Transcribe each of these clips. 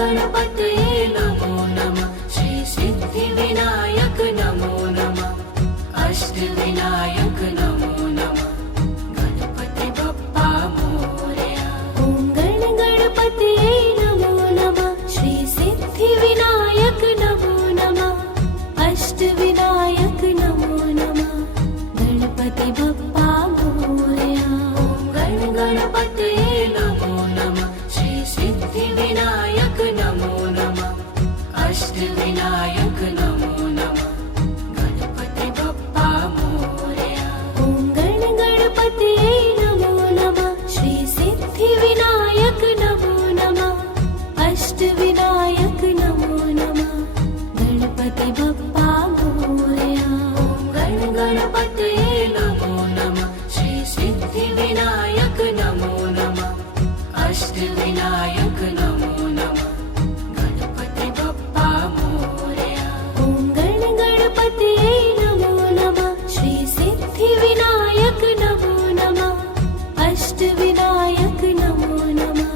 गणपतये नमो नमः। श्री सिद्धिविनायक नमो नमः। अष्टविनायक नमो नमः। गणपति बप्पा मोरया। ॐ गणपतये नमो नमः। श्री सिद्धिविनायक नमो नमः। अष्टविनायक नमो नमः। गणपति बप्पा मोरया। ॐ गणपतये नमो नमः। श्री सिद्धिविनायक नमो नमः। अष्टविनायक नमो नमः। गणपति बप्पा मोरया। ॐ गणपतये नमो नमः। श्री सिद्धिविनायक नमो नमः। अष्टविनायक नमो नमः। गणपति बप्पा मोरया। ॐ गणपतये नमो नमः। श्री सिद्धिविनायक नमो नमः। अष्टविनायक नमो नमः। गणपति बप्पा मोरया। ॐ गणपतये नमो नमः। श्री सिद्धिविनायक नमो नमः। अष्टविनायक नमो नमः।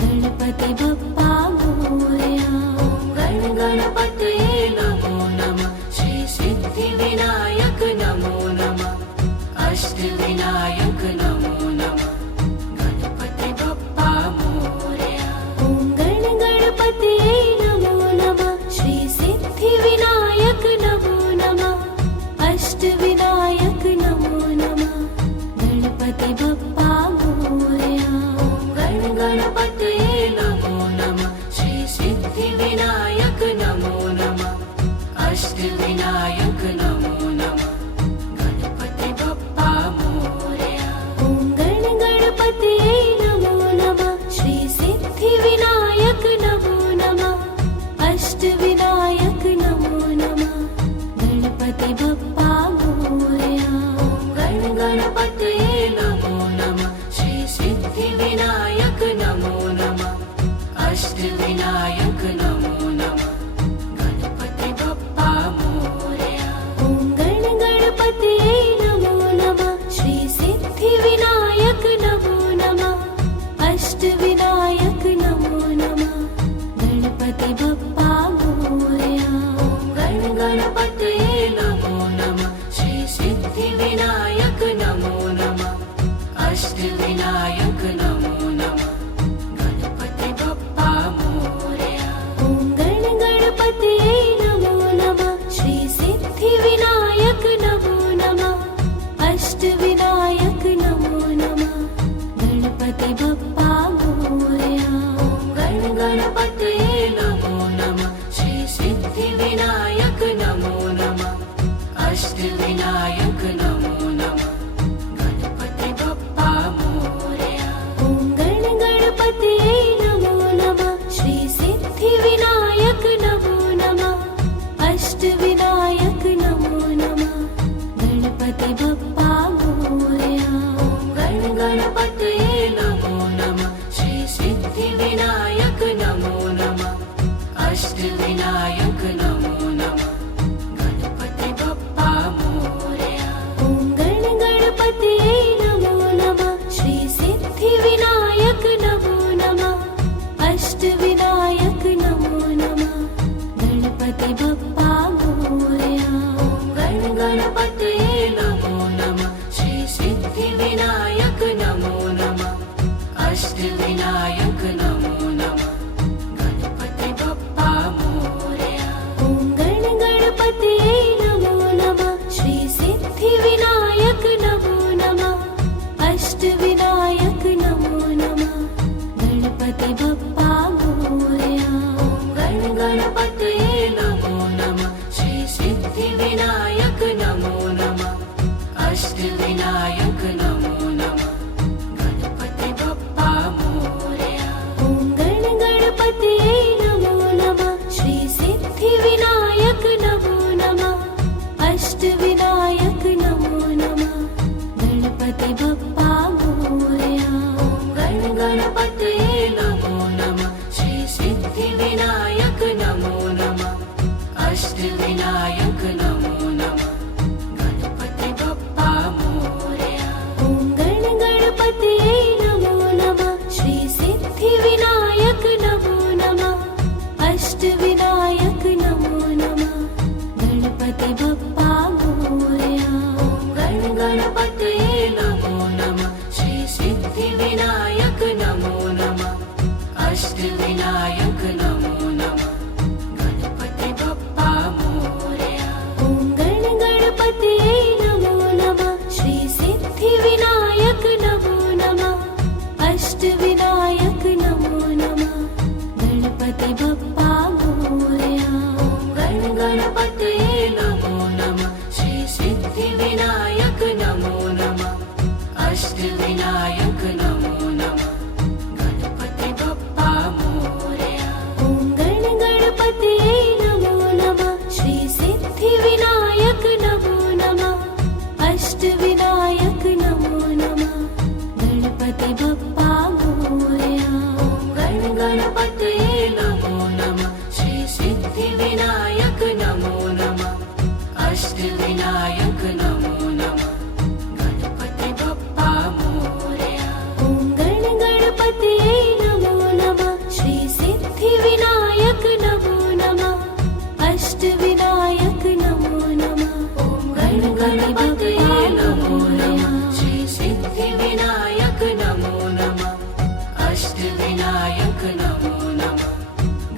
गणपति बप्पा मोरया। ॐ गणपतये नमो नमः। श्री सिद्धिविनायक नमो नमः। अष्टविनायक नमो नमः। गणपति बप्पा मोरया। ॐ गणपतये नमो नमः। श्री सिद्धिविनायक नमो नमः। अष्टविनायक नमो नमः। गणपति बप्पा मोरया। ॐ गणपतये नमो नमः। श्री सिद्धिविनायक नमो नमः। अष्टविनायक नमो नमः। गणपति बप्पा मोरया। ॐ गणपतये नमो नमः। श्री सिद्धिविनायक नमो नमः। अष्टविनायक नमो नमः। गणपति बप्पा मोरया। ॐ गणपतये नमो नमः। श्री सिद्धिविनायक नमो नमः। अष्टविनायक नमो नमः। गणपति बप्पा मोरया। ॐ गणपतये नमो नमः। श्री सिद्धिविनायक नमो नमः। अष्टविनायक नमो नमः। गणपति बप्पा मोरया। ॐ गणपतये नमो नमः। श्री सिद्धिविनायक नमो नमः। अष्टविनायक नमो नमः। गणपति बप्पा मोरया। ॐ गणपतये नमो नमः। श्री सिद्धिविनायक नमो नमः। अष्टविनायक नमो नमः। गणपति बप्पा मोरया। ॐ गणपतये नमो नमः। श्री सिद्धिविनायक नमो नमः। अष्टविनायक नमो नमः। गणपति बप्पा मोरया। ॐ गणपतये नमो नमः। श्री सिद्धिविनायक नमो नमः। अष्टविनायक नमो नमः। गणपति बप्पा मोरया। ॐ गणपतये नमो नमः। श्री सिद्धिविनायक नमो नमः। अष्टविनायक नमो नमः। गणपति बप्पा मोरया। ॐ गणपतये नमो नमः। श्री सिद्धिविनायक नमो नमः। अष्टविनायक नमो नमः। गणपति बप्पा मोरया। ॐ गणपतये नमो नमः। श्री सिद्धिविनायक नमो नमः। अष्टविनायक नमो नमः। गणपति बप्पा मोरया। ॐ गणपतये नमो नमः। श्री सिद्धिविनायक नमो नमः। अष्टविनायक नमो नमः। गणपति बप्पा मोरया। ॐ गणपतये नमो नमः। श्री सिद्धिविनायक नमो नमः। अष्टविनायक नमो नमः। गणपति बप्पा मोरया। ॐ गणपतये नमो नमः। श्री सिद्धिविनायक नमो नमः। अष्टविनायक नमो नमः। गणपति बप्पा मोरया। ॐ गणपतये नमो नमः। श्री सिद्धिविनायक नमो अष्टविनायक नमो नमः गणपति बप्पा मोरया। ॐ गणपतये नमो नमः श्री सिद्धिविनायक नमो नमः अष्टविनायक नमो नमः गणपति बप्पा मोरया। ॐ गणपतये नमो नमः श्री सिद्धिविनायक नमो नमः अष्टविनायक नमो नमः गणपति बप्पा मोरया। ॐ गणपतये नमो नमः श्री सिद्धिविनायक नमो नमः अष्टविनायक नमो नमः गणपति बप्पा मोरया। ॐ गणपतये नमो नमः श्री सिद्धिविनायक नमो नमः अष्टविनायक नमो नमः गणपति बप्पा मोरया। ॐ गणपतये नमो नमः श्री सिद्धिविनायक नमो नमः अष्टविनायक नमो नमः ॐ गणपतये नमो नमः श्री सिद्धिविनायक नमो नमः अष्टविनायक नमो नमः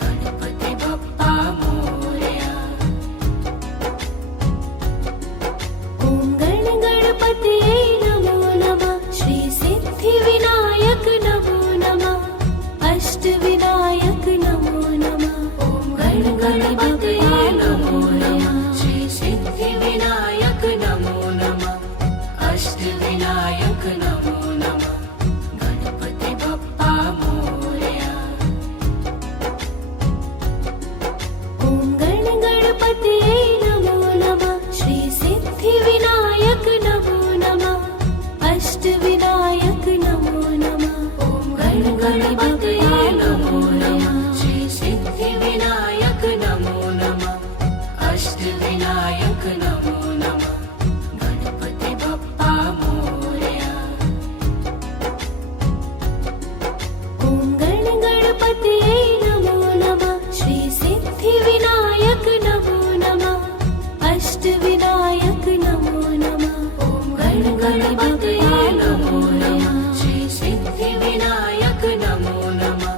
गणपति बप्पा मोरया। ॐ गणपतये नमो नमः श्री सिद्धिविनायक नमो नमः अष्टविनायक नमो नमः ॐ गणपतये नमो नमः श्री सिद्धिविनायक नमो नमः अष्टविनायक नमो नमः गणपति बप्पा मोरया। ॐ गणपतये नमो नमः श्री सिद्धिविनायक नमो नमः अष्टविनायक नमो नमः ॐ गणपतये नमो नमः श्री सिद्धिविनायक नमो नमः अष्टविनायक नमो नमः गणपति बप्पा मोरया। ॐ गणपतये नमो नमः श्री सिद्धिविनायक नमो नमः अष्टविनायक नमो नमः ॐ गणपतये नमो नमः श्री सिद्धिविनायक नमो नमः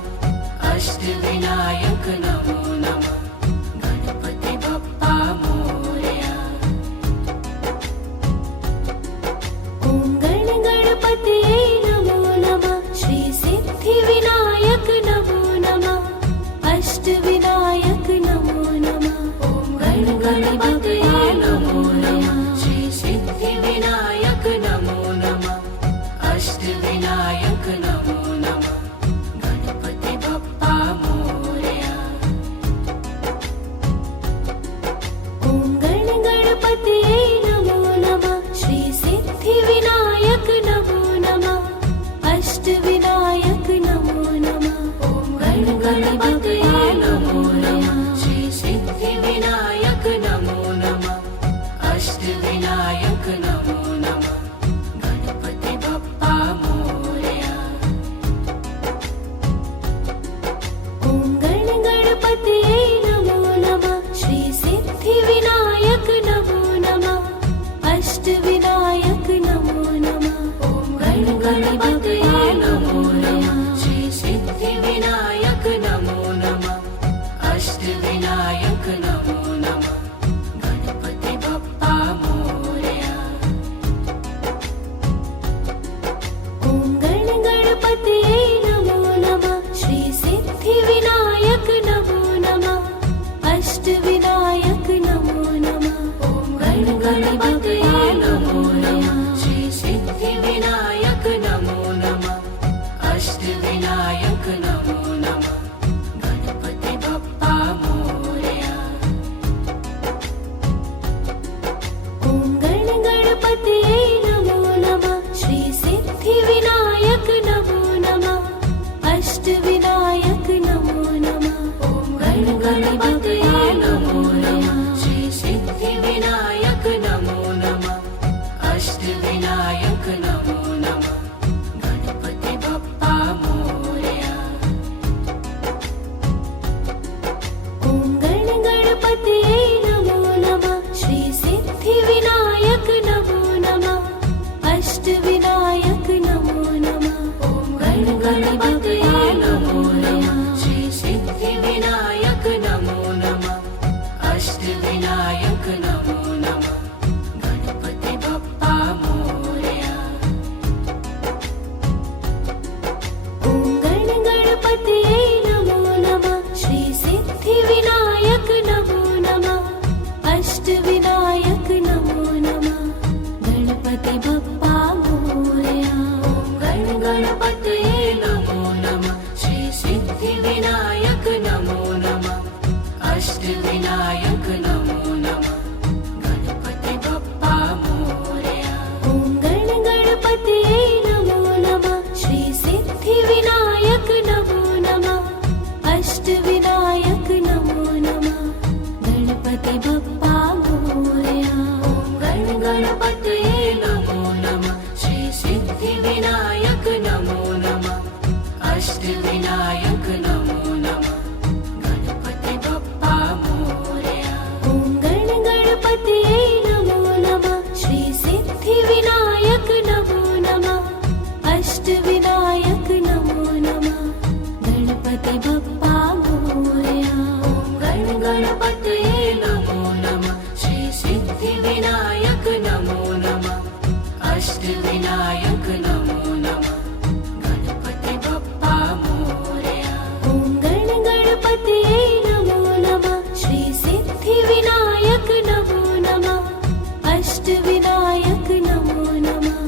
अष्टविनायक नमो नमः गणपति बप्पा मोरया। ॐ गणपतये नमो नमः श्री सिद्धिविनायक नमो नमः अष्टविनायक नमो नमः ॐ गणपतये नमो नमः श्री सिद्धिविनायक नमो नमः अष्टविनायक नमो नमः गणपति बप्पा मोरया। ॐ गणपतये नमो नमः श्री सिद्धिविनायक नमो नमः अष्टविनायक नमो नमः ॐ गणपतये नमो नमः श्री सिद्धिविनायक नमो नमः अष्टविनायक नमो नमः गणपति बप्पा मोरया। ॐ गणपतये नमो नमः श्री सिद्धिविनायक नमो नमः अष्टविनायक नमो नमः ॐ गणपतये नमो नमः श्री सिद्धिविनायक नमो नमः अष्टविनायक नमो नमः गणपति बप्पा मोरया। ॐ गणपतये नमो नमः श्री सिद्धिविनायक नमो नमः अष्टविनायक नमो नमः ॐ गणपतये नमो नमः श्री सिद्धिविनायक नमो नमः अष्टविनायक नमो नमः गणपति बप्पा मोरया। ॐ गणपतये नमो नमः श्री सिद्धिविनायक नमो नमः अष्टविनायक नमो नमः ॐ गणपतये नमो नमः श्री सिद्धिविनायक नमो नमः अष्टविनायक नमो नमः गणपति बप्पा मोरया। ॐ गणपतये नमो नमः श्री सिद्धिविनायक नमो नमः अष्टविनायक नमो नमः ॐ गणपतये नमो नमः श्री अष्टविनायक नमो नमः गणपति बप्पा मोरया ॐ गण गणपतये नमो नमः श्री सिद्धिविनायक नमो नमः अष्टविनायक नमो नमः गणपति बप्पा मोरया ॐ गण गणपतये नमो नमः श्री सिद्धिविनायक नमो नमः अष्टविनायक नमो नमः गणपति बप्पा मोरया ॐ गण गणपतये नमो नमः श्री सिद्धिविनायक नमो नमः अष्टविनायक नमो नमः गणपति बप्पा मोरया ॐ गण गणपतये नमो नमः श्री सिद्धिविनायक नमो नमः अष्टविनायक नमो नमः गणपति बप्पा मोरया ॐ गण गणपतये नमो नमः श्री सिद्धिविनायक नमो नमः अष्टविनायक नमो नमः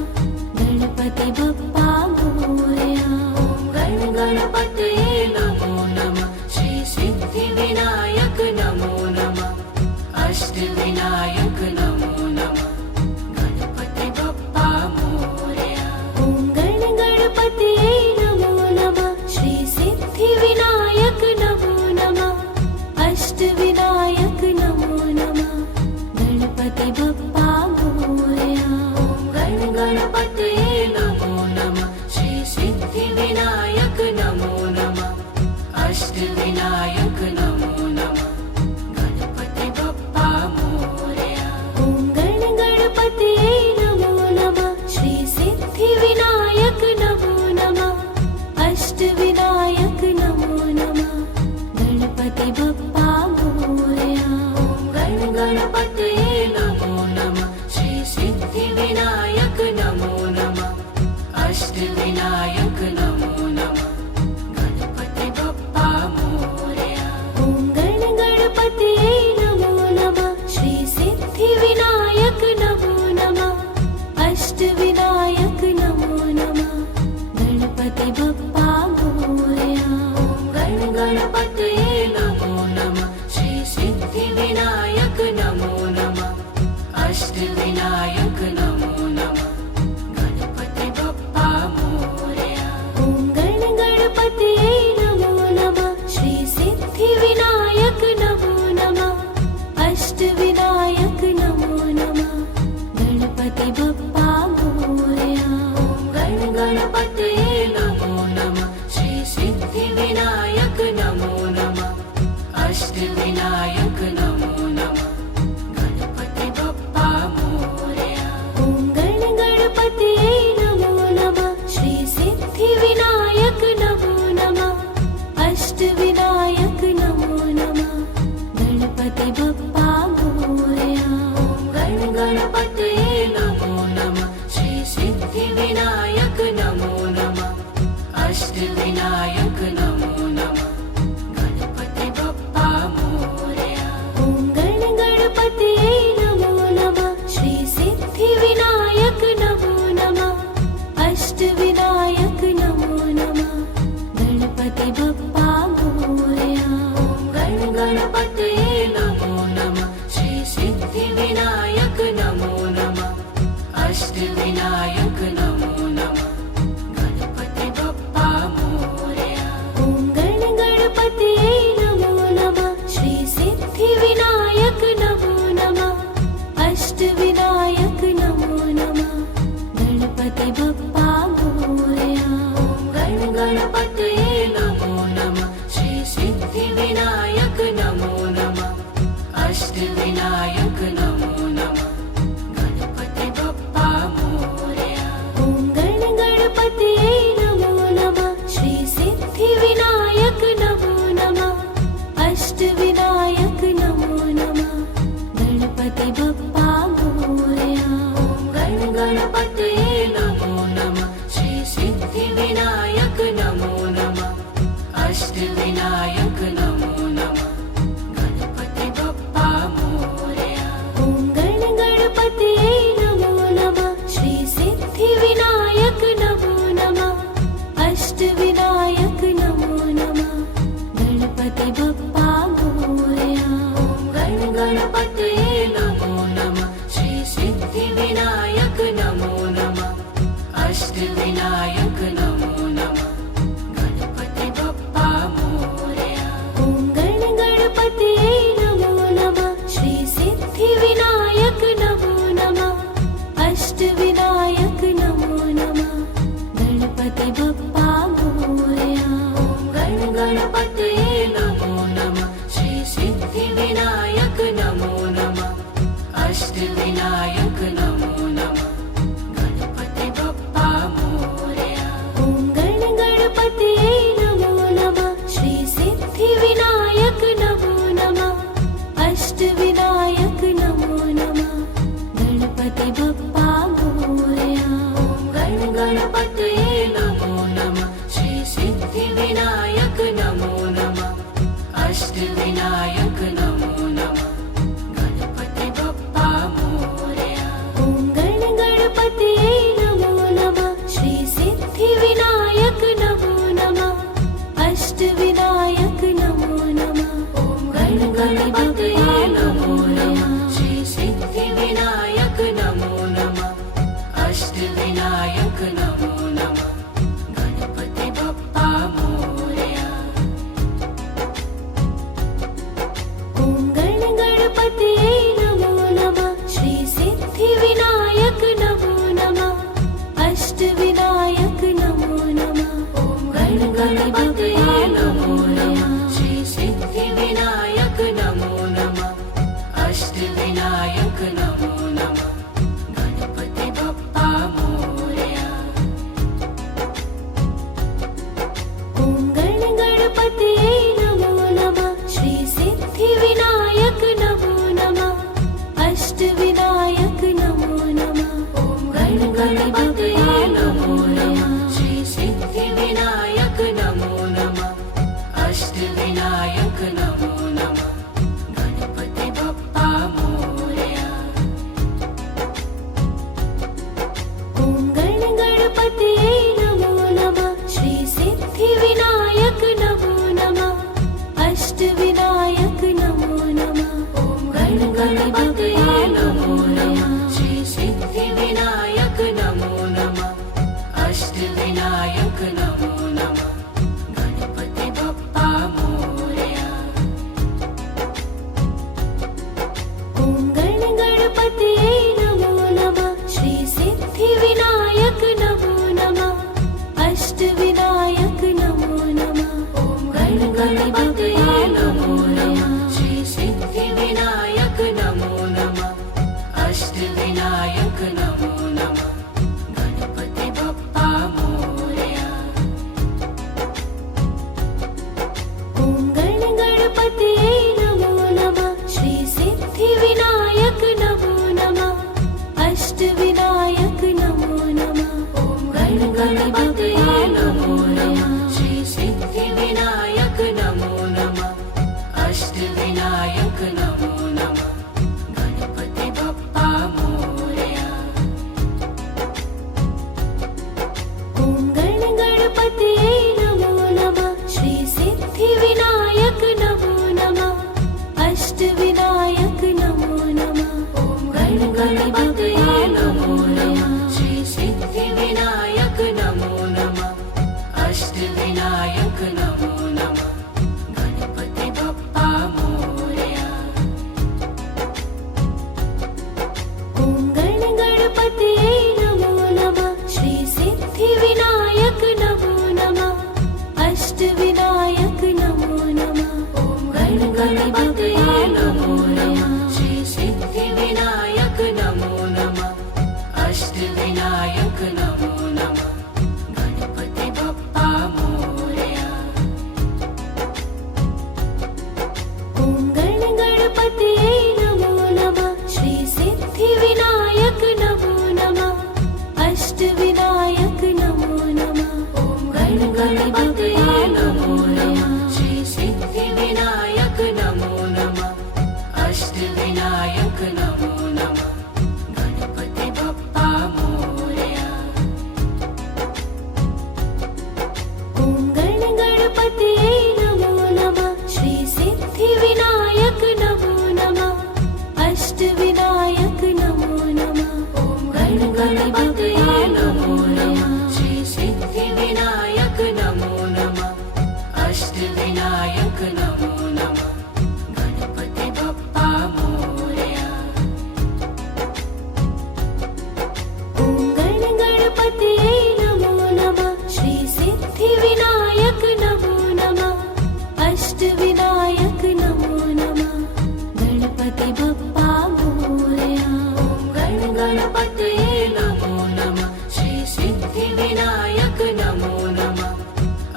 गणपति बप्पा मोरया ॐ गण गणपतये नमो नमः श्री सिद्धिविनायक नमो नमः अष्टविनायक नमो नमः गणपति बप्पा मोरया ॐ गण गणपतये नमो नमः श्री सिद्धिविनायक नमो नमः अष्टविनायक नमो नमः गणपति बप्पा मोरया ॐ गण गणपतये नमो नमः श्री सिद्धिविनायक नमो नमः अष्टविनायक नमो नमः गणपति बप्पा मोरया ॐ गण गणपतये नमो नमः श्री सिद्धिविनायक नमो नमः अष्टविनायक नमो नमः गणपति बप्पा मोरया ॐ गण गणपतये नमो नमः श्री सिद्धिविनायक नमो नमः अष्टविनायक नमो नमः गणपति बप्पा मोरया ॐ गण गणपतये नमो नमः श्री सिद्धिविनायक नमो नमः अष्टविनायक नमो नमः गणपति बप्पा मोरया ॐ गण गणपतये नमो नमः श्री सिद्धिविनायक नमो नमः अष्टविनायक नमो नमः गणपति बप्पा मोरया ॐ गण गणपतये नमो नमः श्री सिद्धिविनायक नमो नमः अष्टविनायक नमो नमः गणपति बप्पा मोरया ॐ गण गणपतये नमो नमः श्री सिद्धिविनायक नमो नमः अष्टविनायक नमो नमः गणपति बप्पा मोरया ॐ गण गणपतये नमो नमः श्री सिद्धिविनायक नमो नमः अष्टविनायक नमो नमः गणपति बप्पा मोरया ॐ गण गणपतये नमो नमः श्री सिद्धिविनायक नमो नमः अष्टविनायक नमो नमः गणपति बप्पा मोरया ॐ गण गणपतये नमो नमः श्री सिद्धिविनायक नमो नमः अष्टविनायक नमो नमः गणपति बप्पा मोरया ॐ गण गणपतये नमो नमः श्री सिद्धिविनायक नमो नमः अष्टविनायक नमो नमः गणपति बप्पा मोरया ॐ गण गणपतये नमो नमः श्री सिद्धिविनायक नमो नमः अष्टविनायक नमो नमः गणपति बप्पा मोरया ॐ गण गणपतये नमो नमः श्री सिद्धिविनायक नमो अष्टविनायक नमो नमः गणपति बप्पा मोरया। ॐ गण गणपतये नमो नमः श्री सिद्धिविनायक नमो नमः अष्टविनायक नमो नमः। ॐ गण गणपतये नमो नमः श्री सिद्धिविनायक नमो नमः अष्टविनायक नमो नमः गणपति बप्पा मोरया। ॐ गण गणपतये नमो नमः श्री सिद्धिविनायक नमो नमः अष्टविनायक नमो नमः। ॐ गण गणपतये नमो नमः श्री सिद्धिविनायक नमो नमः अष्टविनायक नमो नमः गणपति बप्पा मोरया। ॐ गण गणपतये नमो नमः श्री सिद्धिविनायक नमो नमः अष्टविनायक नमो नमः। ॐ गण गणपतये नमो नमः श्री सिद्धिविनायक नमो नमः अष्टविनायक नमो नमः गणपति बप्पा मोरया। ॐ गण गणपतये नमो नमः श्री सिद्धिविनायक नमो नमः अष्टविनायक नमो नमः। ॐ गण गणपतये नमो नमः श्री सिद्धिविनायक नमो नमः अष्टविनायक नमो नमः गणपति बप्पा मोरया। ॐ गण गणपतये नमो नमः श्री सिद्धिविनायक नमो नमः अष्टविनायक नमो नमः। ॐ गण गणपतये नमो नमः श्री सिद्धिविनायक नमो नमः अष्टविनायक नमो नमः गणपति बप्पा मोरया। ॐ गण गणपतये नमो नमः श्री सिद्धिविनायक नमो नमः अष्टविनायक नमो नमः। ॐ गण गणपतये नमो नमः श्री सिद्धिविनायक नमो नमः अष्टविनायक नमो नमः गणपति बप्पा मोरया। ॐ गण गणपतये नमो नमः श्री सिद्धिविनायक नमो नमः अष्टविनायक नमो नमः। ॐ गण गणपतये नमो नमः श्री सिद्धिविनायक नमो नमः अष्टविनायक नमो नमः गणपति बप्पा मोरया। ॐ गण गणपतये नमो नमः श्री सिद्धिविनायक नमो नमः अष्टविनायक नमो नमः। ॐ गण गणपतये नमो नमः श्री सिद्धिविनायक नमो नमः अष्टविनायक नमो नमः गणपति बप्पा मोरया। ॐ गण गणपतये नमो नमः श्री सिद्धिविनायक नमो नमः अष्टविनायक नमो नमः। ॐ गण गणपतये नमो नमः श्री सिद्धिविनायक नमो नमः अष्टविनायक नमो नमः गणपति बप्पा मोरया। ॐ गण गणपतये नमो नमः श्री सिद्धिविनायक नमो नमः अष्टविनायक नमो नमः। ॐ गण गणपतये नमो नमः श्री सिद्धिविनायक नमो नमः अष्टविनायक नमो नमः गणपति बप्पा मोरया। ॐ गण गणपतये नमो नमः श्री सिद्धिविनायक नमो नमः अष्टविनायक नमो नमः गणपति बप्पा मोरया। ॐ गण गणपतये नमो नमः श्री सिद्धिविनायक नमो नमः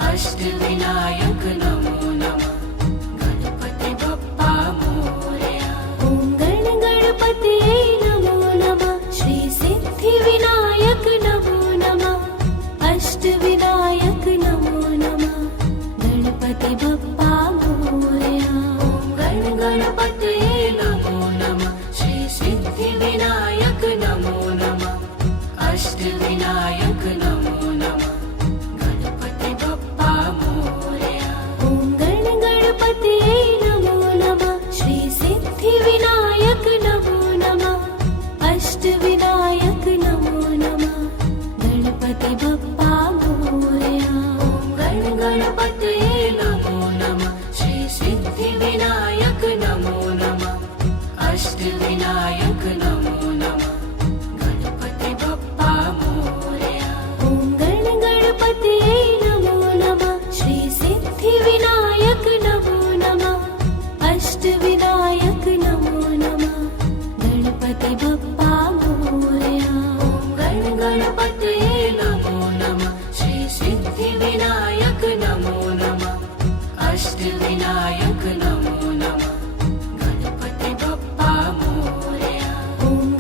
अष्टविनायक नमो नमः गणपति बप्पा मोरया। ॐ गण गणपतये नमो नमः श्री सिद्धिविनायक नमो नमः अष्टविनायक नमो नमः गणपति बप्पा मोरया। गणपतये नमो नमः श्री सिद्धिविनायक नमो नमः अष्टविनायक नमो नमः गणपति बप्पा मोरया ॐ गणपतये नमो नमः श्री सिद्धिविनायक नमो नमः अष्टविनायक नमो नमः गणपति बप्पा मोरया ॐ गणपतये नमो नमः श्री सिद्धिविनायक नमो नमः अष्टविनायक नमो नमः गणपति बप्पा मोरया ॐ गणपतये नमो नमः श्री सिद्धिविनायक नमो नमः अष्टविनायक नमो नमः गणपति बप्पा मोरया ॐ गणपतये नमो नमः श्री सिद्धिविनायक नमो नमः अष्टविनायक नमो नमः गणपति बप्पा मोरया ॐ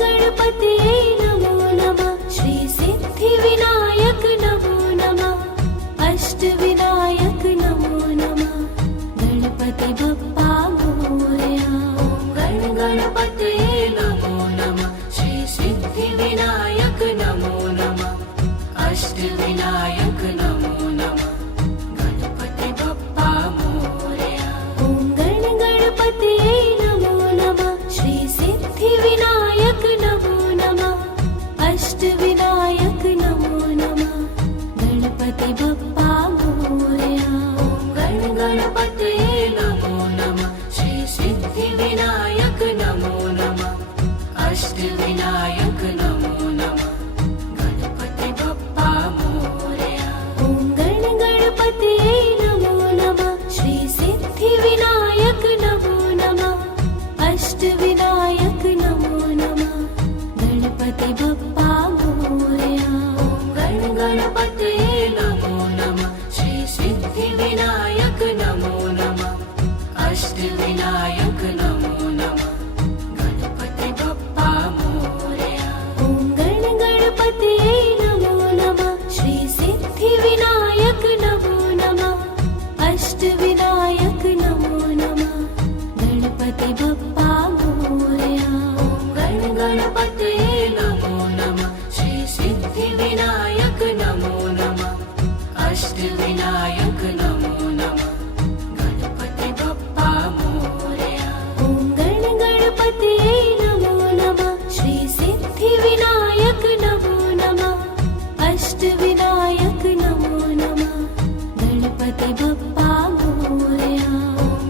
गणपतये नमो नमः श्री सिद्धिविनायक नमो नमः अष्टविनायक नमो नमः गणपति बप्पा मोरया ॐ गणपतये नमो नमः श्री सिद्धिविनायक नमो नमः अष्टविनायक नमो नमः गणपति बप्पा मोरया ॐ गणपतये नमो नमः श्री सिद्धिविनायक नमो नमः अष्टविनायक नमो नमः गणपति बप्पा मोरया ॐ गणपतये नमो नमः श्री सिद्धिविनायक नमो नमः अष्टविनायक नमो नमः गणपति बप्पा मोरया ॐ गणपतये नमो नमः श्री सिद्धिविनायक नमो नमः अष्टविनायक नमो नमः गणपति बप्पा मोरया ॐ गणपतये नमो नमः श्री सिद्धिविनायक नमो नमः अष्टविनायक नमो नमः गणपति बप्पा मोरया ॐ गणपतये नमो नमः श्री सिद्धिविनायक नमो नमः अष्टविनायक नमो नमः गणपति बप्पा मोरया ॐ गणपतये नमो नमः श्री सिद्धिविनायक नमो नमः अष्टविनायक नमो नमः गणपति बप्पा मोरया ॐ गणपतये नमो नमः श्री सिद्धिविनायक नमो नमः अष्टविनायक नमो नमः गणपति बप्पा मोरया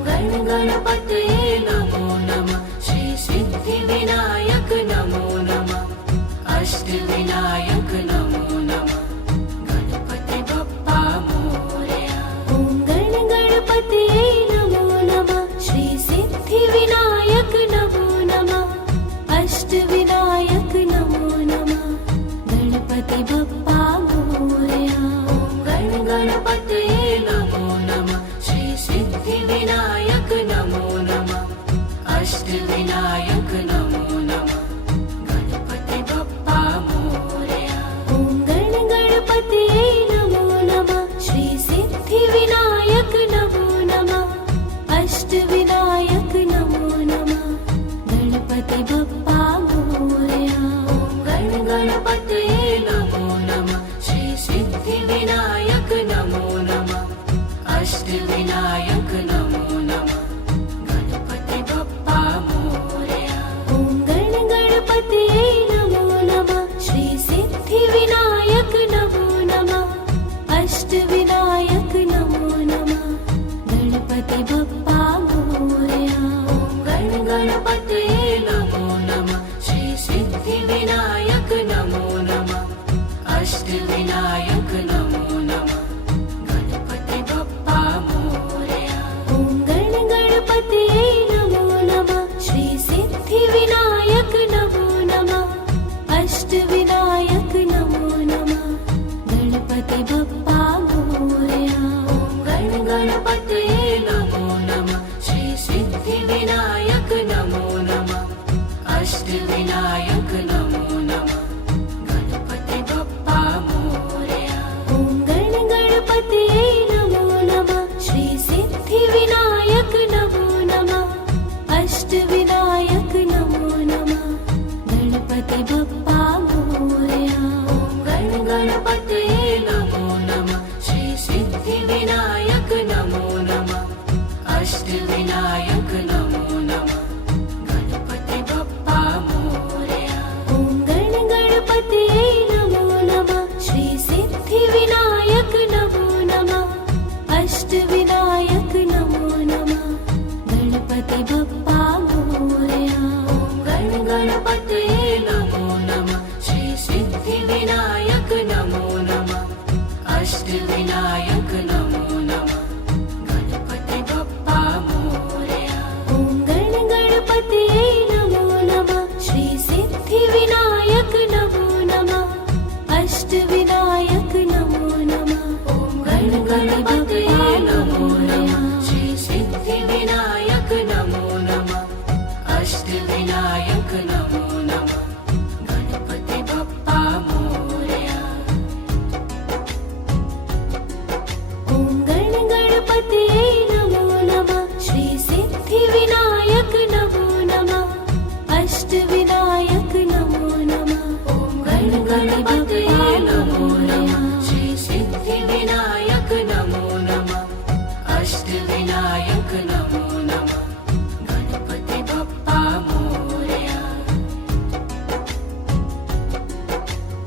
ॐ गणपतये नमो नमः श्री सिद्धिविनायक नमो नमः अष्टविनायक नमो नमः गणपति बप्पा मोरया ॐ गणपतये नमो नमः श्री सिद्धिविनायक नमो नमः अष्टविनायक नमो नमः गणपति बप्पा मोरया ॐ गणपतये नमो नमः श्री सिद्धिविनायक नमो नमः अष्टविनायक नमो नमः गणपति बप्पा मोरया ॐ गणपतये नमो नमः श्री सिद्धिविनायक नमो नमः अष्टविनायक नमो नमः गणपति बप्पा मोरया ॐ गणपतये नमो नमः श्री सिद्धिविनायक नमो नमः अष्टविनायक नमो नमः गणपति बप्पा मोरया ॐ गणपतये नमो नमः श्री सिद्धिविनायक नमो नमः अष्टविनायक नमो नमः गणपति बप्पा मोरया ॐ गणपतये नमो नमः श्री सिद्धिविनायक नमो नमः अष्टविनायक नमो नमः गणपति बप्पा मोरया ॐ गणपतये नमो नमः श्री सिद्धिविनायक नमो नमः अष्टविनायक नमो नमः गणपति बप्पा मोरया ॐ गणपतये नमो नमः अष्टविनायक नमो नमः गणपति बप्पा मोरया ॐ गण गणपतये नमो नमः श्री सिद्धिविनायक नमो नमः अष्टविनायक नमो नमः गणपति बप्पा मोरया ॐ गण गणपतये नमो नमः श्री सिद्धिविनायक नमो नमः अष्टविनायक नमो नमः गणपति बप्पा मोरया ॐ गण गणपतये नमो नमः श्री सिद्धिविनायक नमो नमः अष्टविनायक नमो नमः ॐ गण गणपतये नमो नमः श्री सिद्धिविनायक नमो नमः अष्टविनायक नमो नमः गणपति बप्पा मोरया ॐ गण गणपतये नमो नमः श्री सिद्धिविनायक नमो नमः अष्टविनायक नमो नमः ॐ गण गणपतये नमो नमः श्री सिद्धिविनायक नमो नमः अष्टविनायक नमो नमः गणपति बप्पा मोरया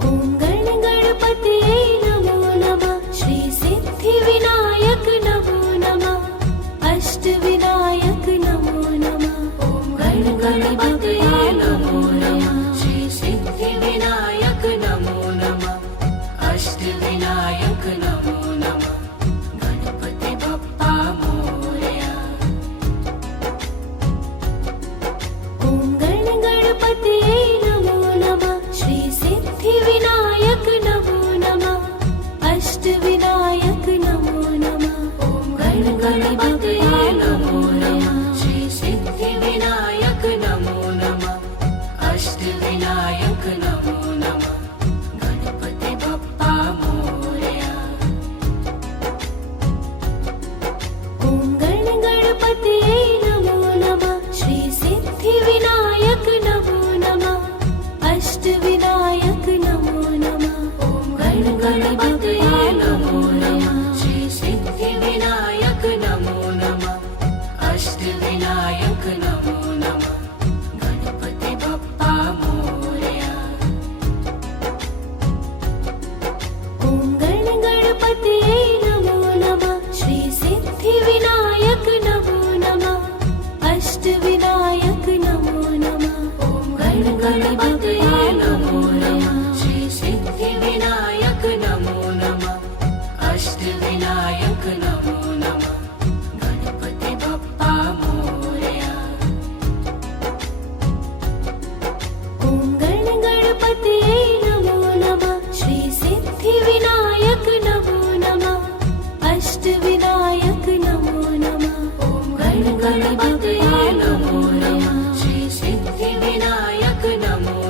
ॐ गण गणपतये नमो नमः श्री सिद्धिविनायक नमो नमः अष्टविनायक नमो नमः ॐ गण गणपतये नमो नमः श्री सिद्धिविनायक नमो नमः अष्टविनायक नमो नमः गणपति बप्पा मोरया ॐ गण गणपतये नमो नमः श्री सिद्धिविनायक नमो नमः अष्टविनायक नमो नमः ॐ गण गणपतये नमो नमः श्री सिद्धिविनायक नमो नमः अष्टविनायक नमो नमः गणपति बप्पा मोरया ॐ गण गणपतये नमो नमः श्री सिद्धिविनायक नमो नमः अष्टविनायक नमो नमः ॐ गण गणपतये नमो नमः श्री सिद्धिविनायक नमो नमः अष्टविनायक नमो नमः गणपति बप्पा मोरया ॐ गण गणपतये नमो नमः श्री सिद्धिविनायक नमो नमः अष्टविनायक नमो नमः ॐ गण गणपतये नमो नमः श्री सिद्धिविनायक नमो नमः अष्टविनायक नमो नमः गणपति बप्पा मोरया ॐ गण गणपतये नमो नमः श्री सिद्धिविनायक नमो नमः अष्टविनायक नमो नमः ॐ गण गणपतये नमो नमः श्री सिद्धिविनायक नमो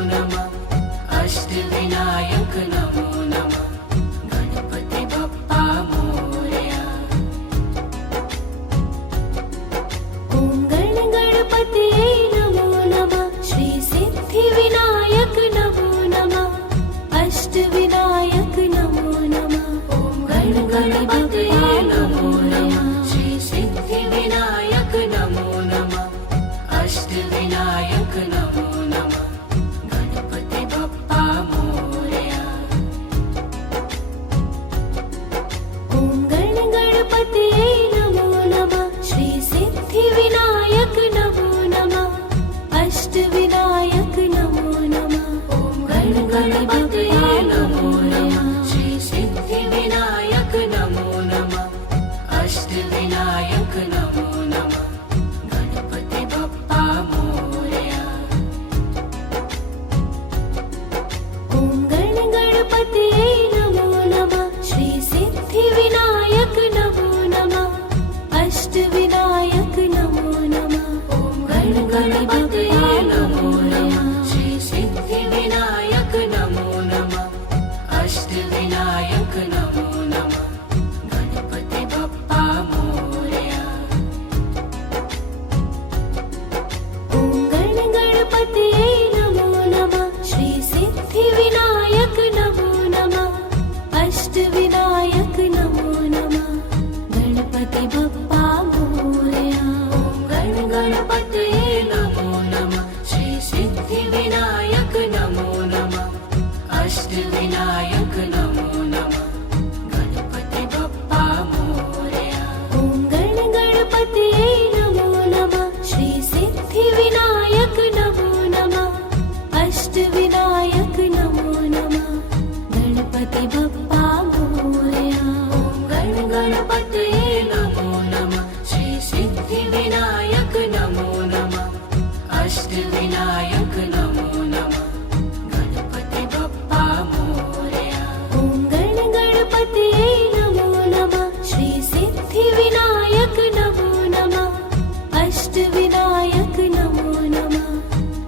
अष्टविनायक नमो नमः गणपति बप्पा मोरया ॐ गण गणपतये नमो नमः श्री सिद्धिविनायक नमो नमः अष्टविनायक नमो नमः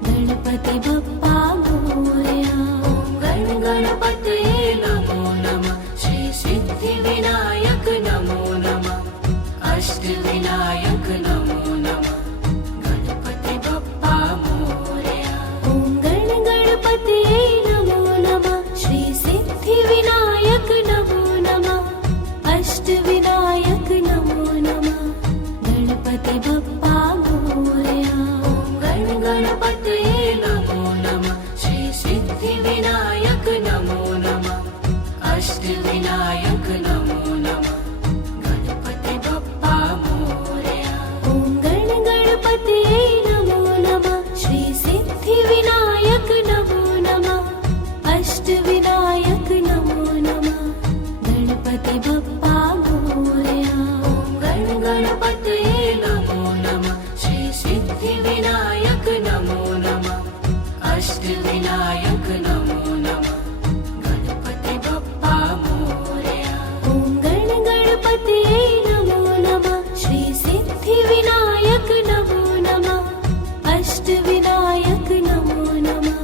गणपति बप्पा मोरया ॐ गण गणपतये नमो नमः श्री सिद्धिविनायक नमो नमः अष्टविनायक नमो नमः गणपति बप्पा मोरया ॐ गण गणपतये नमो नमः श्री सिद्धिविनायक नमो नमः अष्टविनायक नमो नमः गणपति बप्पा मोरया ॐ गण गणपतये नमो नमः श्री सिद्धिविनायक नमो नमः अष्टविनायक नमो नमः गणपति बप्पा मोरया ॐ गण गणपतये नमो नमः श्री सिद्धिविनायक नमो नमः अष्टविनायक नमो नमः गणपति बप्पा मोरया ॐ गण गणपतये नमो नमः श्री सिद्धिविनायक नमो नमः अष्टविनायक नमो नमः गणपति बप्पा मोरया ॐ गण गणपतये नमो नमः श्री सिद्धिविनायक नमो नमः अष्टविनायक नमो नमः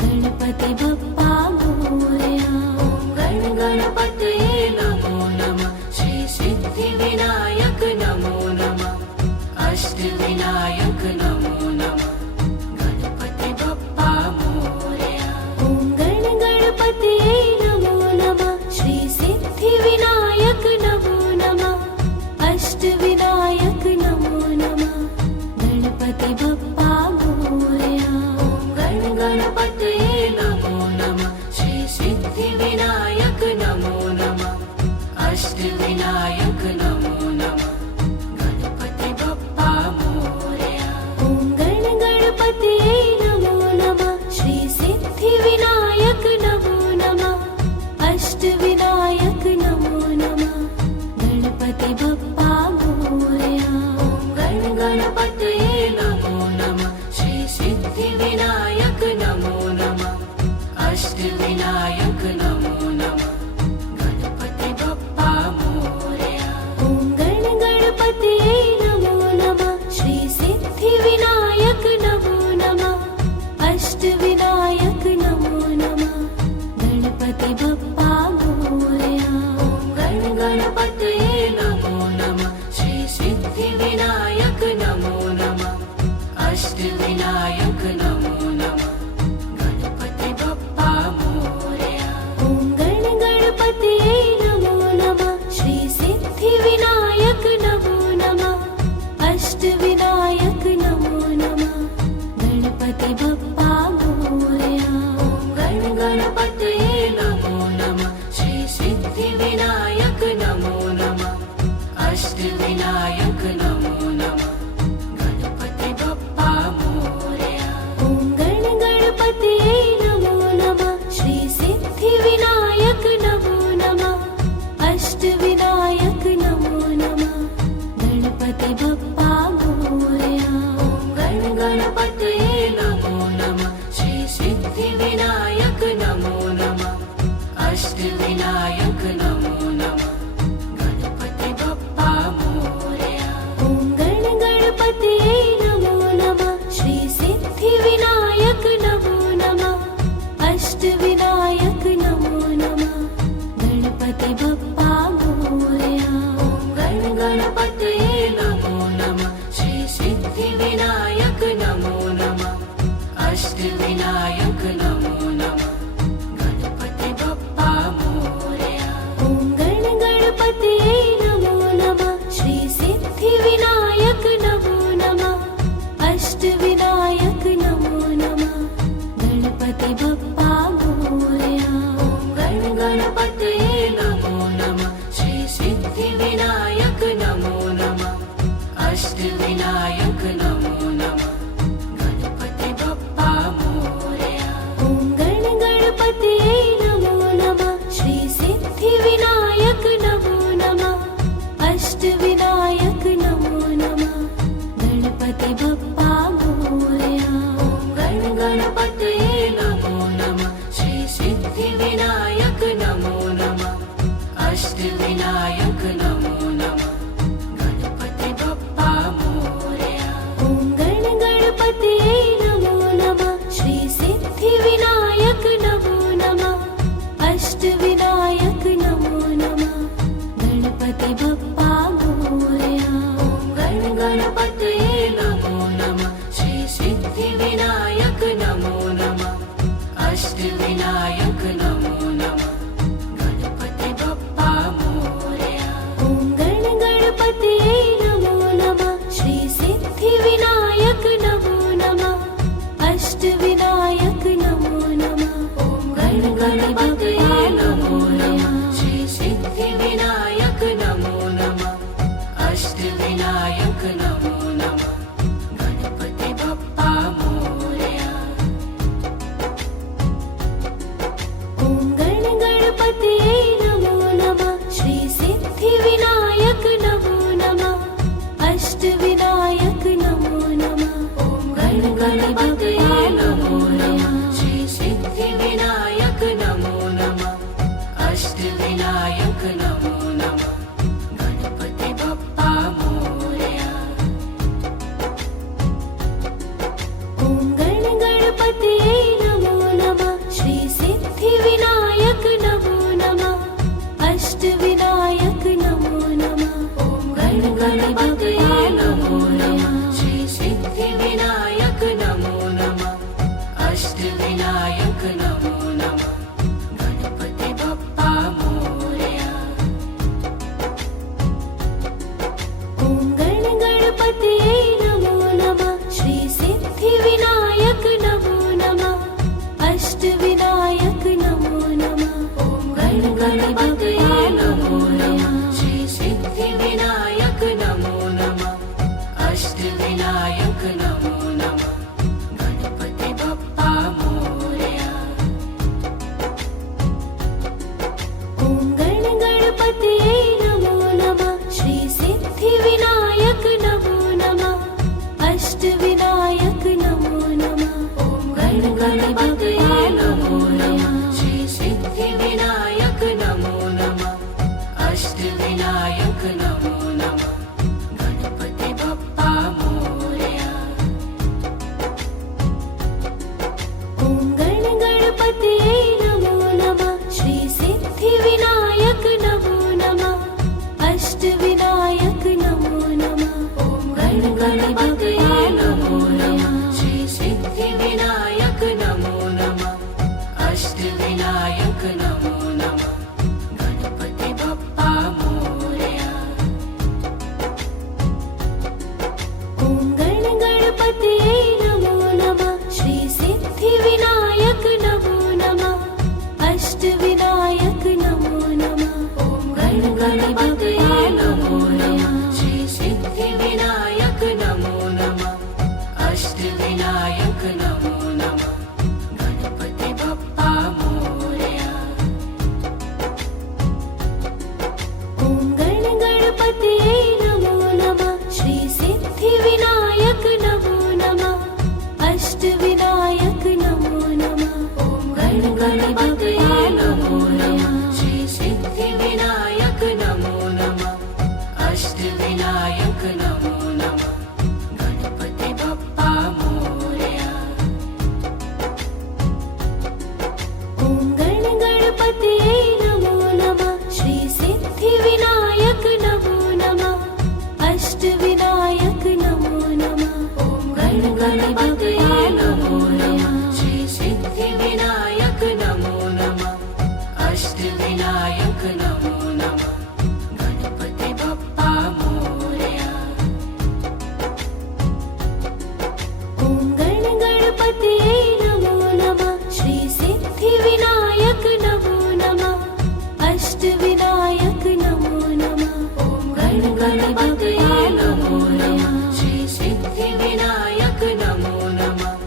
गणपति बप्पा मोरया ॐ गण गणपतये नमो नमः श्री सिद्धिविनायक नमो नमः अष्टविनायक नमो नमः गणपति बप्पा मोरया ॐ गण गणपतये नमो नमः श्री सिद्धिविनायक नमो नमः अष्टविनायक नमो नमः गणपति बप्पा मोरया ॐ गण गणपतये नमो नमः श्री सिद्धिविनायक नमो नमः अष्टविनायक नमो नमः गणपति बप्पा मोरया ॐ गण गणपतये नमो नमः श्री सिद्धिविनायक नमो नमः अष्टविनायक नमो नमः गणपति बप्पा मोरया ॐ गण गणपतये नमो नमः श्री सिद्धिविनायक नमो नमः अष्टविनायक नमो नमः गणपति बप्पा मोरया ॐ गण गणपतये नमो नमः श्री सिद्धिविनायक नमो नमः अष्टविनायक नमो नमः गणपति बप्पा मोरया ॐ गण गणपतये नमो नमः श्री सिद्धिविनायक नमो नमः अष्टविनायक नमो नमः गणपति बप्पा मोरया ॐ गण गणपतये नमो नमः श्री सिद्धिविनायक नमो नमः अष्टविनायक नमो नमः गणपति बप्पा मोरया ॐ गण गणपतये नमो नमः श्री सिद्धिविनायक नमो नमः अष्टविनायक नमो नमः गणपति बप्पा मोरया ॐ गण गणपतये नमो नमः श्री सिद्धिविनायक नमो नमः अष्टविनायक नमो नमः गणपति बप्पा मोरया ॐ गण गणपतये नमो नमः श्री सिद्धिविनायक नमो नमः अष्टविनायक नमो नमः गणपति बप्पा मोरया ॐ गण गणपतये नमो नमः श्री सिद्धिविनायक नमो नमः अष्टविनायक नमो नमः गणपति बप्पा मोरया ॐ गण गणपतये नमो नमः श्री सिद्धिविनायक नमो नमः अष्टविनायक नमो नमः गणपति बप्पा मोरया ॐ गण गणपतये नमो नमः श्री सिद्धिविनायक नमो नमः अष्टविनायक नमो नमः गणपति बप्पा मोरया ॐ गण गणपतये नमो नमः श्री सिद्धिविनायक नमो नमः अष्टविनायक नमो नमः गणपति बप्पा मोरया ॐ गण गणपतये नमो नमः श्री सिद्धिविनायक नमो नमः अष्टविनायक नमो नमः गणपति बप्पा मोरया गणपतये नमो नमः श्री सिद्धिविनायक नमो नमः अष्टविनायक नमो नमः गणपति बप्पा मोरया ॐ गणपतये नमो नमः श्री सिद्धिविनायक नमो नमः अष्टविनायक नमो नमः ॐ गणपतये नमो नमः श्री सिद्धिविनायक नमो नमः अष्टविनायक नमो नमः गणपति बप्पा मोरया ॐ गणपतये नमो नमः श्री सिद्धिविनायक नमो नमः अष्टविनायक नमो नमः ॐ गणपतये नमो नमः श्री सिद्धिविनायक नमो नमः अष्टविनायक नमो नमः गणपति बप्पा मोरया ॐ गणपतये नमो नमः श्री सिद्धिविनायक नमो नमः अष्टविनायक नमो नमः ॐ गणपतये नमो नमः श्री सिद्धिविनायक नमो नमः अष्टविनायक नमो नमः गणपति बप्पा मोरया ॐ गणपतये नमो नमः श्री सिद्धिविनायक नमो नमः अष्टविनायक नमो नमः ॐ गणपतये नमो नमः श्री सिद्धिविनायक नमो नमः अष्टविनायक नमो नमः गणपति बप्पा मोरया ॐ गणपतये नमो नमः श्री सिद्धिविनायक नमो नमः अष्टविनायक नमो नमः ॐ गणपतये नमो नमः श्री सिद्धिविनायक नमो नमः अष्टविनायक नमो नमः गणपति बप्पा मोरया ॐ गणपतये नमो नमः श्री सिद्धिविनायक नमो नमः अष्टविनायक नमो नमः ॐ गणपतये नमो नमः श्री सिद्धिविनायक नमो नमः अष्टविनायक नमो नमः गणपति बप्पा मोरया ॐ गणपतये नमो नमः श्री सिद्धिविनायक नमो नमः अष्टविनायक नमो नमः ॐ गणपतये नमो नमः श्री सिद्धिविनायक नमो नमः अष्टविनायक नमो नमः गणपति बप्पा मोरया ॐ गणपतये नमो नमः श्री सिद्धिविनायक नमो नमः अष्टविनायक नमो नमः ॐ गणपतये नमो नमः श्री सिद्धिविनायक नमो नमः अष्टविनायक नमो नमः गणपति बप्पा मोरया ॐ गणपतये नमो नमः श्री सिद्धिविनायक नमो नमः अष्टविनायक नमो नमः ॐ गणपतये नमो नमः श्री सिद्धिविनायक नमो नमः अष्टविनायक नमो नमः गणपति बप्पा मोरया ॐ गणपतये नमो नमः श्री सिद्धिविनायक नमो नमः अष्टविनायक नमो नमः ॐ गणपतये नमो नमः श्री सिद्धिविनायक नमो नमः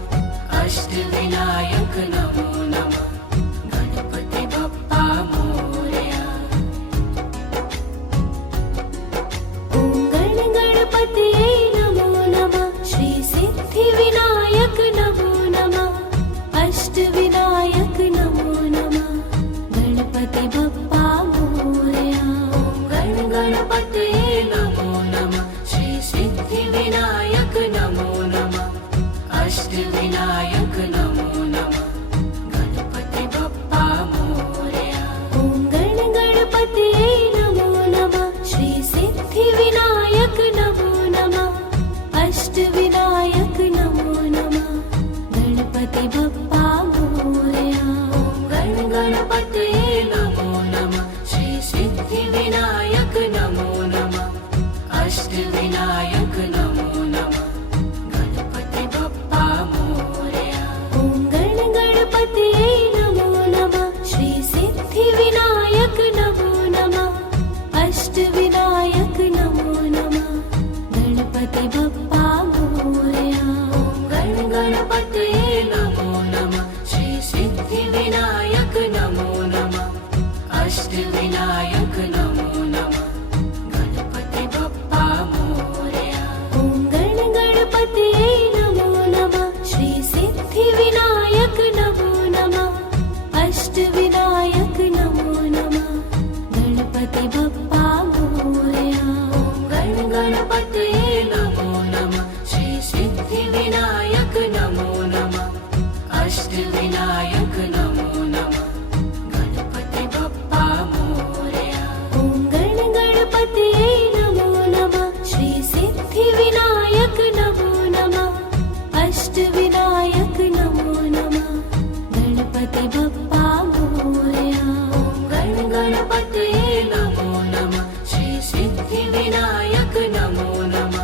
अष्टविनायक नमो नमः गणपति बप्पा मोरया गण गणपतये नमो नमः श्री सिद्धिविनायक नमो नमः अष्टविनायक नमो नमः गणपति बप्पा मोरया ॐ गण गणपतये नमो नमः श्री सिद्धिविनायक नमो नमः अष्टविनायक नमो नमः गणपति बप्पा मोरया गण गणपतये नमो नमः श्री सिद्धिविनायक नमो नमः अष्टविनायक नमो नमः गणपति बप्पा मोरया ॐ गण गणपतये नमो नमः श्री सिद्धिविनायक नमो नमः अष्टविनायक नमो नमः गणपति बप्पा मोरया गण गणपतये नमो नमः श्री सिद्धिविनायक नमो नमः अष्टविनायक नमो नमः गणपति बप्पा मोरया ॐ गण गणपतये नमो नमः श्री सिद्धिविनायक नमो नमः अष्टविनायक नमो नमः गणपति बप्पा मोरया गण गणपतये नमो नमः श्री सिद्धिविनायक नमो नमः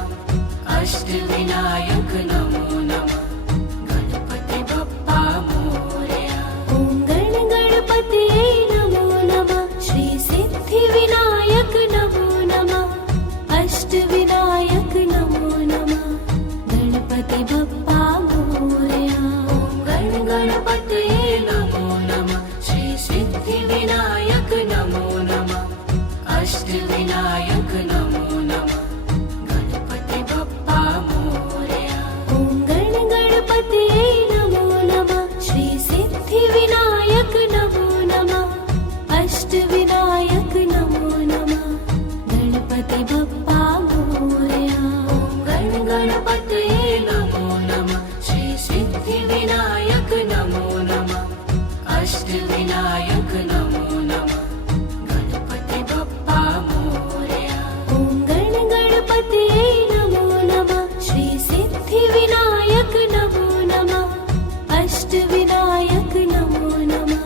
अष्टविनायक नमो नमः गणपति बप्पा मोरया ॐ गण गणपतये नमो नमः श्री सिद्धिविनायक नमो नमः अष्टविनायक नमो नमः गणपति बप्पा मोरया गण गणपतये नमो नमः श्री सिद्धिविनायक नमो नमः अष्टविनायक नमो नमः गणपति बप्पा मोरया ॐ गण गणपतये नमो नमः श्री सिद्धिविनायक नमो नमः अष्टविनायक नमो नमः गणपति बप्पा मोरया गण गणपतये नमो नमः श्री सिद्धिविनायक नमो नमः अष्टविनायक नमो नमः गणपति बप्पा मोरया ॐ गण गणपतये नमो नमः श्री सिद्धिविनायक नमो नमः अष्टविनायक नमो नमः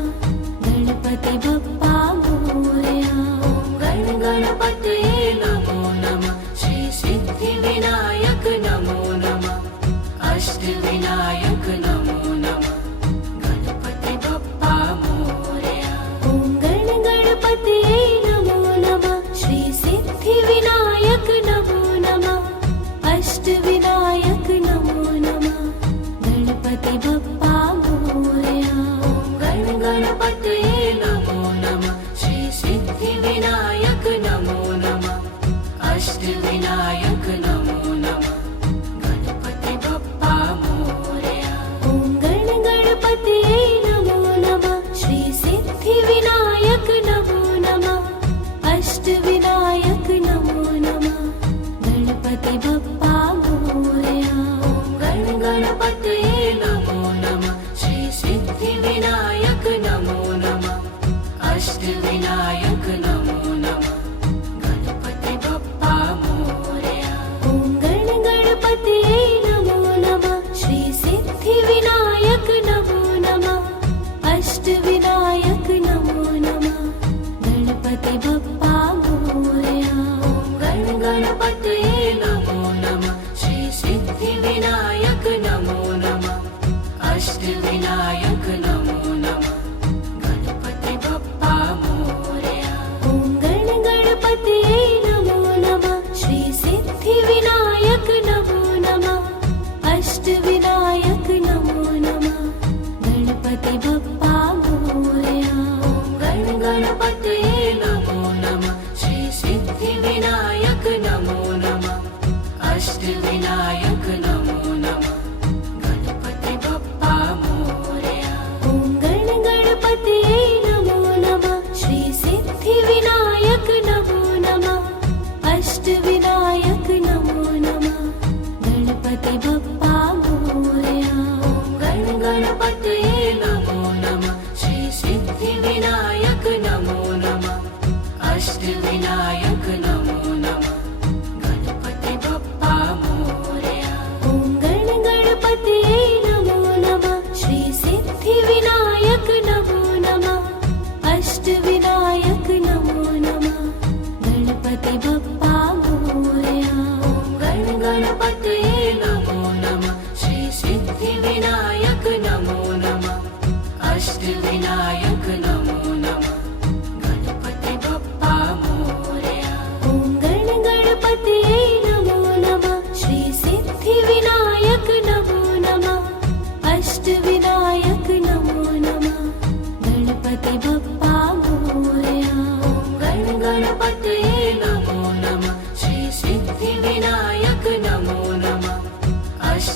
गणपति बप्पा मोरया गण गणपतये नमो नमः श्री सिद्धिविनायक नमो नमः अष्टविनायक नमो नमः गणपति बप्पा मोरया ॐ गण गणपतये नमो नमः श्री सिद्धिविनायक नमो नमः अष्टविनायक नमो नमः गणपति बप्पा मोरया गण गणपतये नमो नमः श्री सिद्धिविनायक नमो नमः अष्टविनायक नमो नमः गणपति बप्पा मोरया ॐ गण गणपतये नमो नमः श्री सिद्धिविनायक नमो नमः अष्टविनायक नमो नमः गणपति बप्पा मोरया गण गणपतये नमो नमः श्री सिद्धिविनायक नमो नमः अष्टविनायक नमो नमः गणपति बप्पा मोरया ॐ गण गणपतये नमो नमः श्री सिद्धिविनायक नमो नमः अष्टविनायक नमो नमः गणपति बप्पा मोरया गण गणपतये नमो नमः श्री सिद्धिविनायक नमो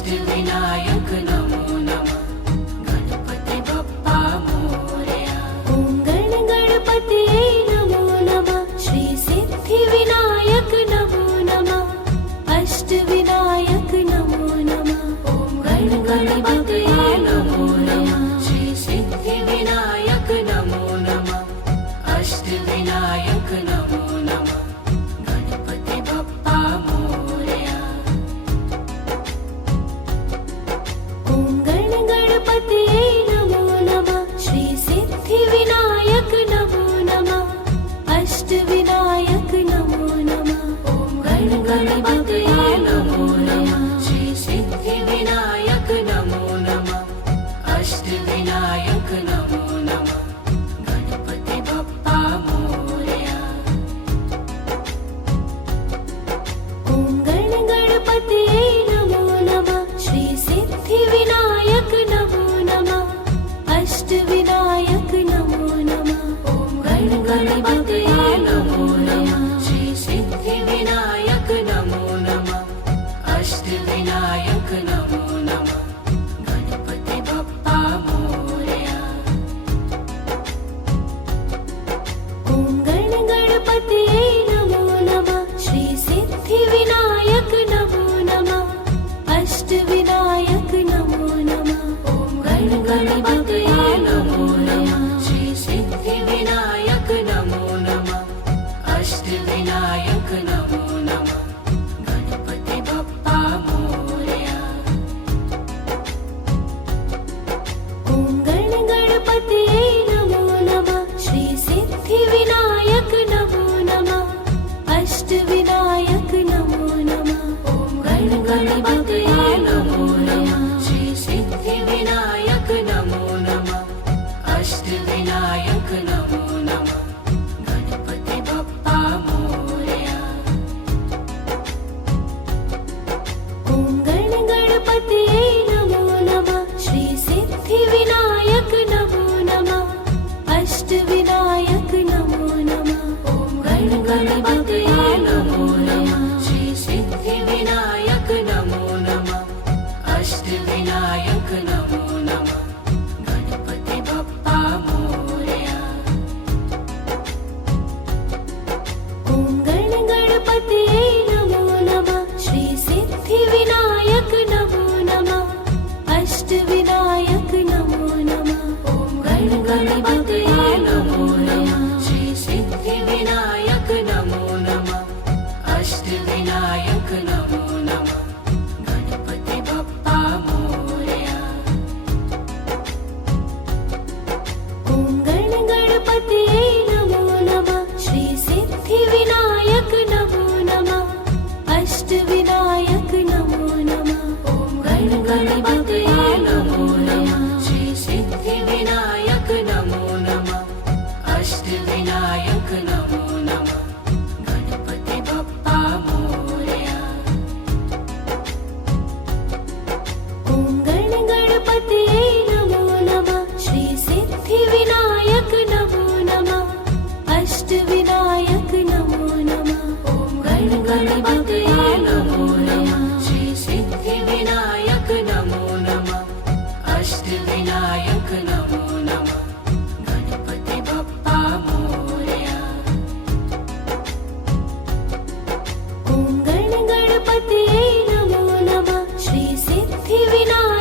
अष्टविनायक नमो नमः गणपति बप्पा मोरया ॐ गण गणपतये नमो नमः श्री सिद्धिविनायक नमो नमः अष्टविनायक नमो नमः ॐ गण गणपतये नमो नमः श्री सिद्धिविनायक नमो नमः अष्टविनायक नमो नमः गणपति बप्पा मोरया ॐ गण गणपतये नमो नमः श्री सिद्धिविनायक नमो नमः अष्टविनायक नमो नमः ॐ गण गणपतये नमो नमः श्री सिद्धिविनायक नमो नमः अष्टविनायक नमो नमः गणपति बप्पा मोरया ॐ गण गणपतये नमो नमः श्री सिद्धिविनायक नमो नमः अष्टविनायक नमो नमः ॐ गण गणपतये नमो नमः श्री सिद्धिविनायक नमो नमः अष्टविनायक नमो नमः गणपति बप्पा मोरया ॐ गण गणपतये नमो नमः श्री सिद्धिविनायक नमो नमः अष्टविनायक नमो नमः ॐ गण गणपतये नमो नमः श्री सिद्धिविनायक नमो नमः अष्टविनायक नमो नमः गणपति बप्पा मोरया ॐ गण गणपतये नमो नमः श्री सिद्धिविनायक नमो नमः अष्टविनायक नमो नमः ॐ गण गणपतये नमो नमः श्री सिद्धिविनायक नमो नमः अष्टविनायक नमो नमः गणपति बप्पा मोरया ॐ गण गणपतये नमो नमः श्री सिद्धिविनायक नमो नमः अष्टविनायक नमो नमः ॐ गण गणपतये नमो नमः श्री सिद्धिविनायक नमो नमः अष्टविनायक नमो नमः गणपति बप्पा मोरया ॐ गण गणपतये नमो नमः श्री सिद्धिविनायक नमो नमः अष्टविनायक नमो नमः ॐ गण गणपतये नमो नमः श्री सिद्धिविनायक नमो नमः अष्टविनायक नमो नमः गणपति बप्पा मोरया ॐ गण गणपतये नमो नमः श्री सिद्धिविनायक नमो नमः अष्टविनायक नमो नमः ॐ गण गणपतये नमो नमः श्री सिद्धिविनायक नमो नमः अष्टविनायक नमो नमः गणपति बप्पा मोरया ॐ गण गणपतये नमो नमः श्री सिद्धिविनायक नमो नमः अष्टविनायक नमो नमः ॐ गण गणपतये नमो नमः श्री सिद्धिविनायक नमो नमः अष्टविनायक नमो नमः गणपति बप्पा मोरया ॐ गण गणपतये नमो नमः श्री सिद्धिविनायक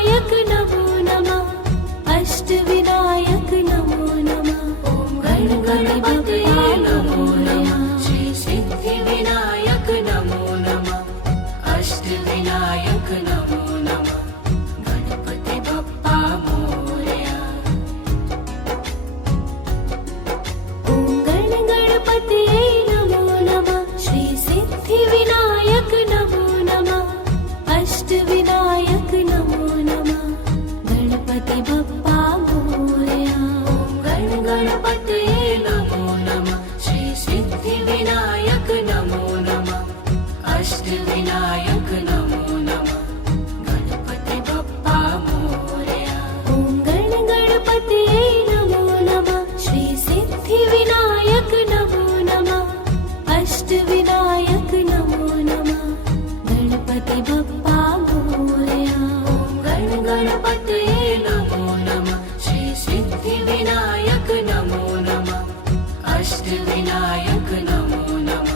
गणपतये नमो नमः श्री सिद्धिविनायक नमो नमः अष्टविनायक नमो नमः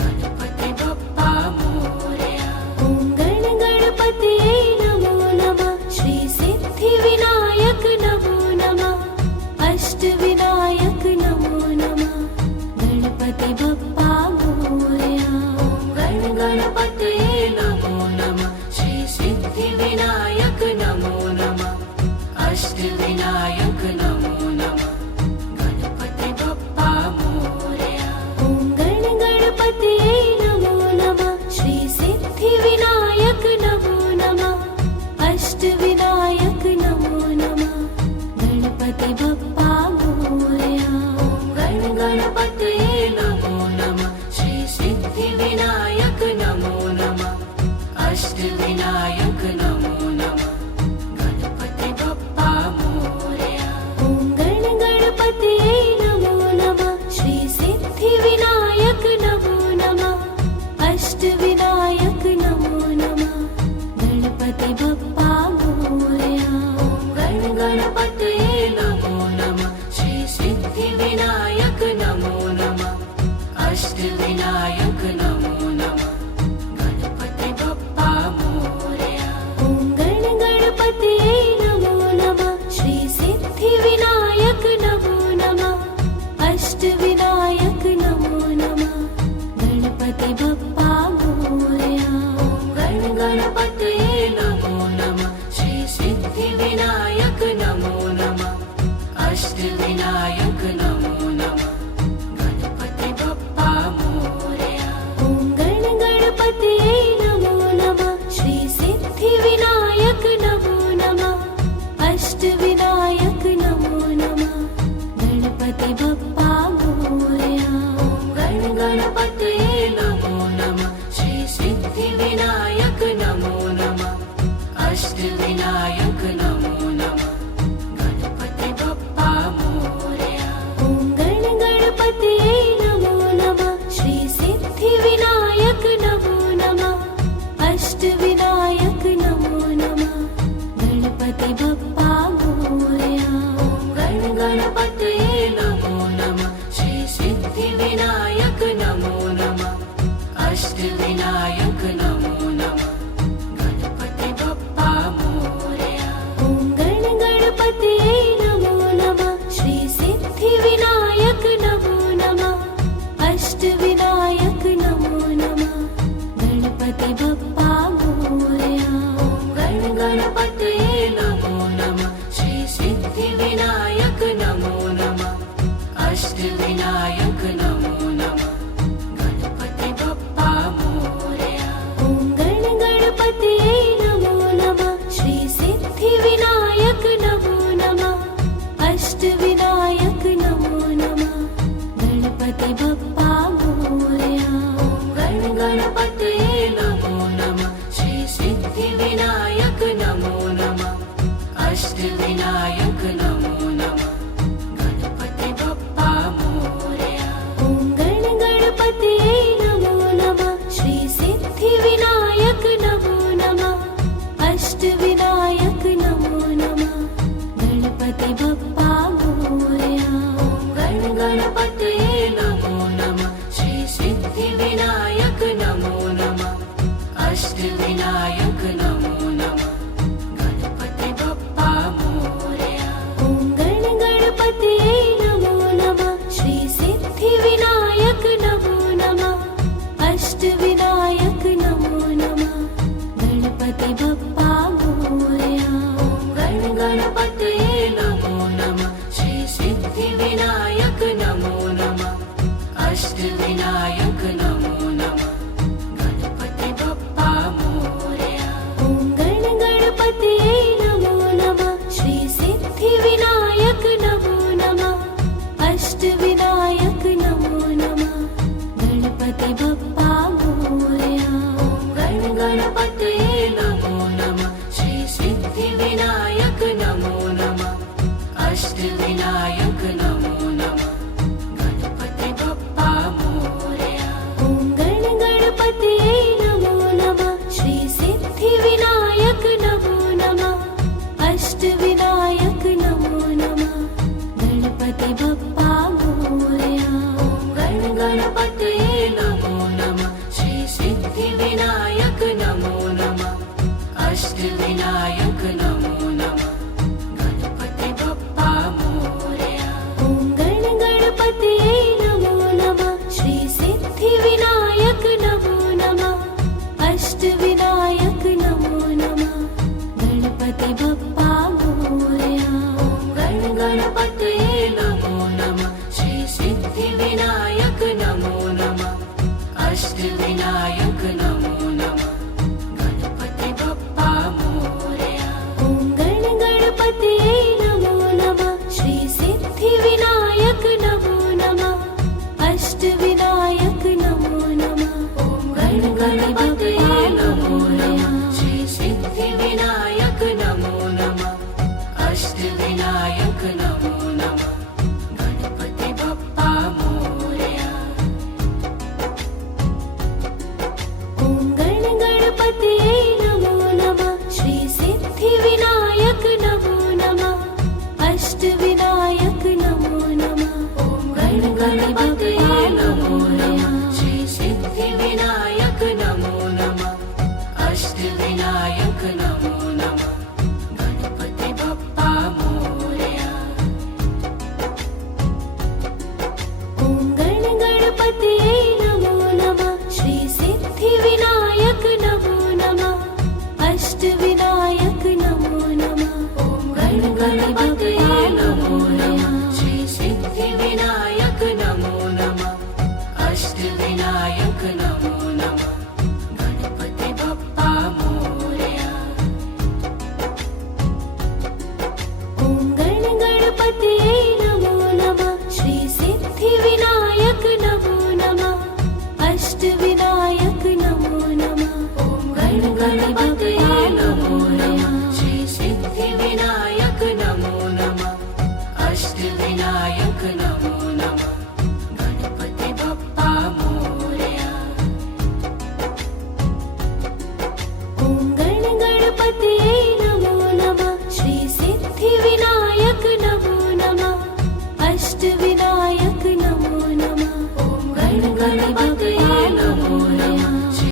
गणपति बप्पा मोरया ॐ गणपतये नमो नमः श्री सिद्धिविनायक नमो नमः अष्टविनायक नमो नमः गणपति बप्पा मोरया गणपतये नमो नमः श्री सिद्धिविनायक नमो नमः अष्टविनायक नमो नमः गणपति बप्पा मोरया ॐ गणपतये नमो नमः श्री सिद्धिविनायक नमो नमः अष्टविनायक नमो नमः गणपति बप्पा मोरया गणपतये नमो नमः श्री सिद्धिविनायक नमो नमः अष्टविनायक नमो नमः गणपति बप्पा मोरया ॐ गणपतये नमो नमः श्री सिद्धिविनायक नमो नमः अष्टविनायक नमो नमः गणपति बप्पा मोरया गणपतये नमो नमः श्री सिद्धिविनायक नमो नमः अष्टविनायक नमो नमः गणपति बप्पा मोरया ॐ गणपतये नमो नमः श्री सिद्धिविनायक नमो नमः अष्टविनायक नमो नमः गणपति बप्पा मोरया गणपतये नमो नमः श्री सिद्धिविनायक नमो नमः अष्टविनायक नमो नमः गणपति बप्पा मोरया ॐ गणपतये नमो नमः श्री सिद्धिविनायक नमो नमः अष्टविनायक नमो नमः गणपति बप्पा मोरया गणपतये नमो नमः श्री सिद्धिविनायक नमो नमः अष्टविनायक नमो नमः गणपति बप्पा मोरया ॐ गणपतये नमो नमः श्री सिद्धिविनायक नमो नमः अष्टविनायक नमो नमः गणपति बप्पा मोरया गणपतये नमो नमः श्री सिद्धिविनायक नमो नमः अष्टविनायक नमो नमः गणपति बप्पा मोरया ॐ गणपतये नमो नमः श्री सिद्धिविनायक नमो नमः अष्टविनायक नमो नमः गणपति बप्पा मोरया गणपतये नमो नमः श्री सिद्धिविनायक नमो नमः अष्टविनायक नमो नमः गणपति बप्पा मोरया ॐ गणपतये नमो नमः श्री सिद्धिविनायक नमो नमः अष्टविनायक नमो नमः गणपति बप्पा मोरया गणपतये नमो नमः श्री सिद्धिविनायक नमो नमः अष्टविनायक नमो नमः गणपति बप्पा मोरया ॐ गणपतये नमो नमः श्री सिद्धिविनायक नमो नमः अष्टविनायक नमो नमः गणपति बप्पा मोरया गणपतये नमो नमः श्री सिद्धिविनायक नमो नमः अष्टविनायक नमो नमः गणपति बप्पा मोरया ॐ गणपतये नमो नमः श्री सिद्धिविनायक नमो नमः अष्टविनायक नमो नमः गणपति बप्पा मोरया गणपतये नमो नमः श्री सिद्धिविनायक नमो नमः अष्टविनायक नमो नमः गणपति बप्पा मोरया ॐ गणपतये नमो नमः श्री सिद्धिविनायक नमो नमः अष्टविनायक नमो नमः गणपति बप्पा मोरया गणपतये नमो नमः अष्टविनायक नमो नमः गणपति बप्पा मोरया ॐ गण गणपतये नमो नमः श्री सिद्धिविनायक नमो नमः अष्टविनायक नमो नमः गणपति बप्पा मोरया गण गणपतये नमो नमः श्री सिद्धिविनायक नमो नमः अष्टविनायक नमो नमः गणपति बप्पा मोरया ॐ गण गणपतये नमो नमः श्री सिद्धिविनायक नमो नमः अष्टविनायक नमो नमः गण गणपतये नमो नमः श्री सिद्धिविनायक नमो नमः अष्टविनायक नमो नमः गणपति बप्पा मोरया ॐ गण गणपतये नमो नमः श्री सिद्धिविनायक नमो नमः अष्टविनायक नमो नमः गण गणपतये नमो नमः श्री सिद्धिविनायक नमो नमः अष्टविनायक नमो नमः गणपति बप्पा मोरया ॐ गण गणपतये नमो नमः श्री सिद्धिविनायक नमो नमः अष्टविनायक नमो नमः गण गणपतये